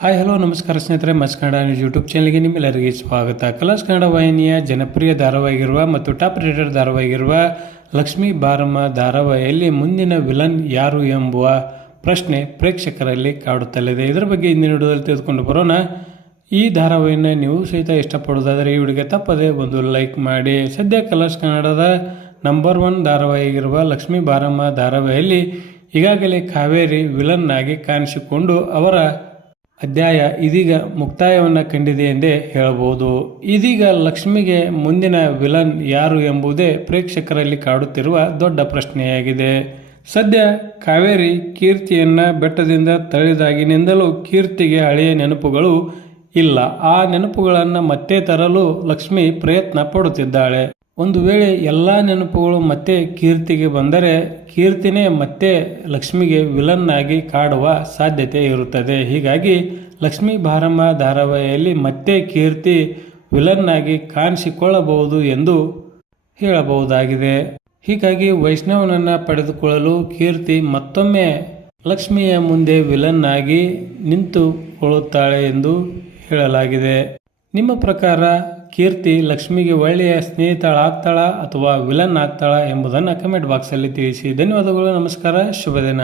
Hi hello ನಮಸ್ಕಾರ ಸ್ನೇಹಿತರೆ ಮಸ್ ಕನ್ನಡ ನ್ಯೂಸ್ ಯೂಟ್ಯೂಬ್ ಚಾನಲ್ಗೆ ನಿಮ್ಮೆಲ್ಲರಿಗೆ ಸ್ವಾಗತ. ಕಲರ್ಸ್ ಕನ್ನಡ ವಾಹಿನಿಯ ಜನಪ್ರಿಯ ಧಾರಾವಾಹಿಗಿರುವ ಮತ್ತು ಟಾಪ್ ರೇಟರ್ ಧಾರಾವಾಹಿಗಿರುವ ಲಕ್ಷ್ಮೀ ಬಾರಮ್ಮ ಧಾರಾವಾಹಿಯಲ್ಲಿ ಮುಂದಿನ ವಿಲನ್ ಯಾರು ಎಂಬುವ ಪ್ರಶ್ನೆ ಪ್ರೇಕ್ಷಕರಲ್ಲಿ ಕಾಡುತ್ತಲಿದೆ. ಇದರ ಬಗ್ಗೆ ಇಂದಿನ ವಿಡಿಯೋದಲ್ಲಿ ತಿಳಿದುಕೊಂಡು ಬರೋಣ. ಈ ಧಾರಾವಾಹಿಯನ್ನು ನೀವು ಸಹಿತ ಇಷ್ಟಪಡೋದಾದರೆ ಈ ವಿಡಿಯೋಗೆ ತಪ್ಪದೆ ಒಂದು ಲೈಕ್ ಮಾಡಿ. ಸದ್ಯ ಕಲರ್ಸ್ ಕನ್ನಡದ ನಂಬರ್ ಒನ್ ಧಾರಾವಾಹಿಗಿರುವ ಲಕ್ಷ್ಮೀ ಬಾರಮ್ಮ ಧಾರಾವಾಹಿಯಲ್ಲಿ ಈಗಾಗಲೇ ಕಾವೇರಿ ವಿಲನ್ ಆಗಿ ಕಾಣಿಸಿಕೊಂಡು ಅವರ ಅಧ್ಯಾಯ ಇದೀಗ ಮುಕ್ತಾಯವನ್ನು ಕಂಡಿದೆ ಎಂದೇ ಹೇಳಬಹುದು. ಇದೀಗ ಲಕ್ಷ್ಮಿಗೆ ಮುಂದಿನ ವಿಲನ್ ಯಾರು ಎಂಬುದೇ ಪ್ರೇಕ್ಷಕರಲ್ಲಿ ಕಾಡುತ್ತಿರುವ ದೊಡ್ಡ ಪ್ರಶ್ನೆಯಾಗಿದೆ. ಸದ್ಯ ಕಾವೇರಿ ಕೀರ್ತಿಯನ್ನ ಬೆಟ್ಟದಿಂದ ತಳೆದಾಗಿನಿಂದಲೂ ಕೀರ್ತಿಗೆ ಹಳೆಯ ನೆನಪುಗಳು ಇಲ್ಲ. ಆ ನೆನಪುಗಳನ್ನು ಮತ್ತೆ ತರಲು ಲಕ್ಷ್ಮಿ ಪ್ರಯತ್ನ ಪಡುತ್ತಿದ್ದಾಳೆ. ಒಂದು ವೇಳೆ ಎಲ್ಲ ನೆನಪುಗಳು ಮತ್ತೆ ಕೀರ್ತಿಗೆ ಬಂದರೆ ಕೀರ್ತಿನೇ ಮತ್ತೆ ಲಕ್ಷ್ಮಿಗೆ ವಿಲನ್ ಆಗಿ ಕಾಡುವ ಸಾಧ್ಯತೆ ಇರುತ್ತದೆ. ಹೀಗಾಗಿ ಲಕ್ಷ್ಮೀ ಭಾರಮ್ಮ ಧಾರಾವಾಹಿಯಲ್ಲಿ ಮತ್ತೆ ಕೀರ್ತಿ ವಿಲನ್ ಆಗಿ ಕಾಣಿಸಿಕೊಳ್ಳಬಹುದು ಎಂದು ಹೇಳಬಹುದಾಗಿದೆ. ಹೀಗಾಗಿ ವೈಷ್ಣವನನ್ನು ಪಡೆದುಕೊಳ್ಳಲು ಕೀರ್ತಿ ಮತ್ತೊಮ್ಮೆ ಲಕ್ಷ್ಮಿಯ ಮುಂದೆ ವಿಲನ್ ಆಗಿ ನಿಂತುಕೊಳ್ಳುತ್ತಾಳೆ ಎಂದು ಹೇಳಲಾಗಿದೆ. ನಿಮ್ಮ ಪ್ರಕಾರ ಕೀರ್ತಿ ಲಕ್ಷ್ಮಿಗೆ ಒಳ್ಳೆಯ ಸ್ನೇಹಿತಳಾಗ್ತಾಳ ಅಥವಾ ವಿಲನ್ ಆಗ್ತಾಳ ಎಂಬುದನ್ನು ಕಮೆಂಟ್ ಬಾಕ್ಸಲ್ಲಿ ತಿಳಿಸಿ. ಧನ್ಯವಾದಗಳು, ನಮಸ್ಕಾರ, ಶುಭ ದಿನ.